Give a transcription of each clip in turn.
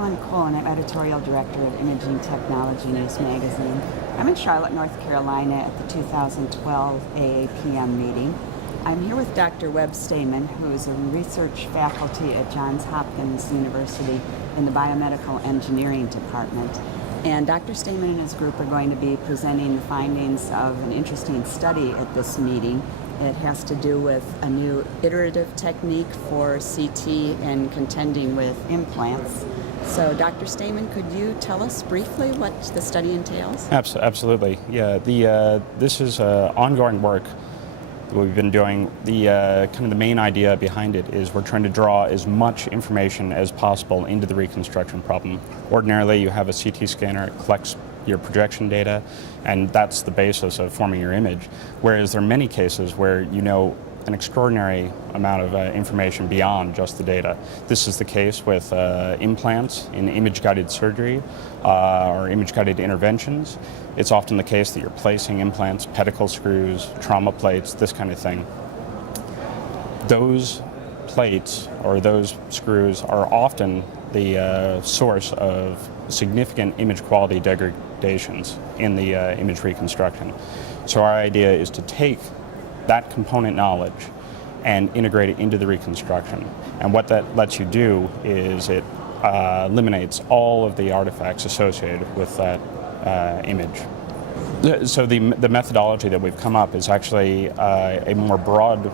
Helen Cole, and I'm editorial director of Imaging Technology News Magazine. I'm in Charlotte, North Carolina at the 2012 AAPM meeting. I'm here with Dr. Webb Stayman, who is a research faculty at Johns Hopkins University in the Biomedical Engineering Department. And Dr. Stayman and his group are going to be presenting the findings of an interesting study at this meeting. It has to do with a new iterative technique for CT and contending with implants. So, Dr. Stayman, could you tell us briefly what the study entails? Absolutely. Yeah, this is ongoing work that we've been doing. The kind of the main idea behind it is we're trying to draw as much information as possible into the reconstruction problem. Ordinarily, you have a CT scanner, it collects your projection data, and that's the basis of forming your image. Whereas there are many cases where you know an extraordinary amount of information beyond just the data. This is the case with implants in image-guided surgery or image-guided interventions. It's often the case that you're placing implants, pedicle screws, trauma plates, this kind of thing. Those plates or those screws are often the source of significant image quality degradations in the image reconstruction. So our idea is to take that component knowledge and integrate it into the reconstruction. And what that lets you do is it eliminates all of the artifacts associated with that image. So the methodology that we've come up is actually a more broad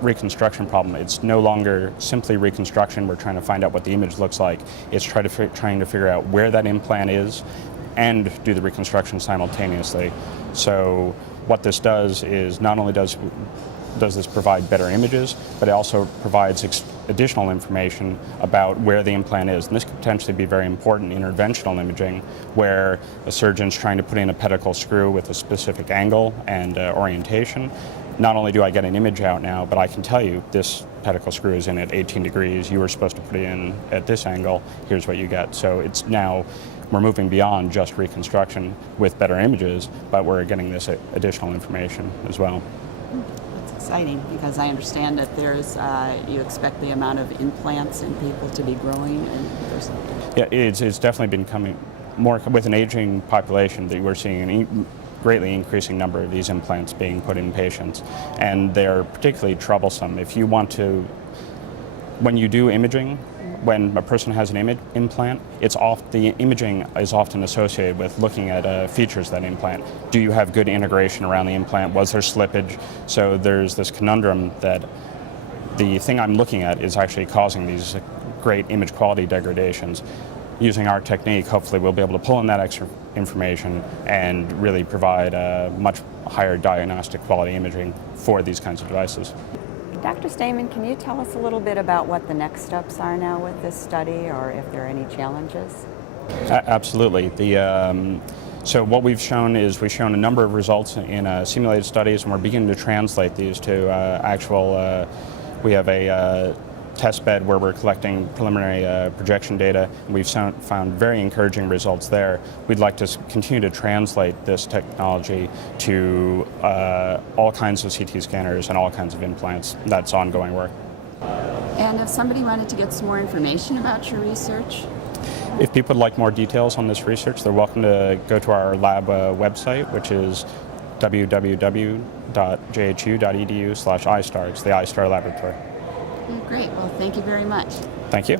reconstruction problem. It's no longer simply reconstruction. We're trying to find out what the image looks like. It's trying to figure out where that implant is and do the reconstruction simultaneously. So what this does is not only does this provide better images, but it also provides additional information about where the implant is. And this could potentially be very important in interventional imaging, where a surgeon's trying to put in a pedicle screw with a specific angle and orientation. Not only do I get an image out now, but I can tell you this pedicle screw is in at 18 degrees, you were supposed to put it in at this angle, here's what you get. So it's now, we're moving beyond just reconstruction with better images, but we're getting this additional information as well. That's exciting, because I understand that there's, you expect the amount of implants in people to be growing, and there's... Yeah, it's definitely been coming more with an aging population that we're seeing greatly increasing number of these implants being put in patients, and they're particularly troublesome. If you want to, when you do imaging, when a person has an implant, the imaging is often associated with looking at features of that implant. Do you have good integration around the implant? Was there slippage? So there's this conundrum that the thing I'm looking at is actually causing these great image quality degradations. Using our technique, hopefully we'll be able to pull in that extra information and really provide a much higher diagnostic quality imaging for these kinds of devices. Dr. Stayman, can you tell us a little bit about what the next steps are now with this study, or if there are any challenges? Absolutely. So what we've shown is we've shown a number of results in simulated studies, and we're beginning to translate these to actual, we have a test bed where we're collecting preliminary projection data, and we've found very encouraging results there. We'd like to continue to translate this technology to all kinds of CT scanners and all kinds of implants. That's ongoing work. And if somebody wanted to get some more information about your research? If people would like more details on this research, they're welcome to go to our lab website, which is www.jhu.edu/iStar. It's the iStar laboratory. Great. Well, thank you very much. Thank you.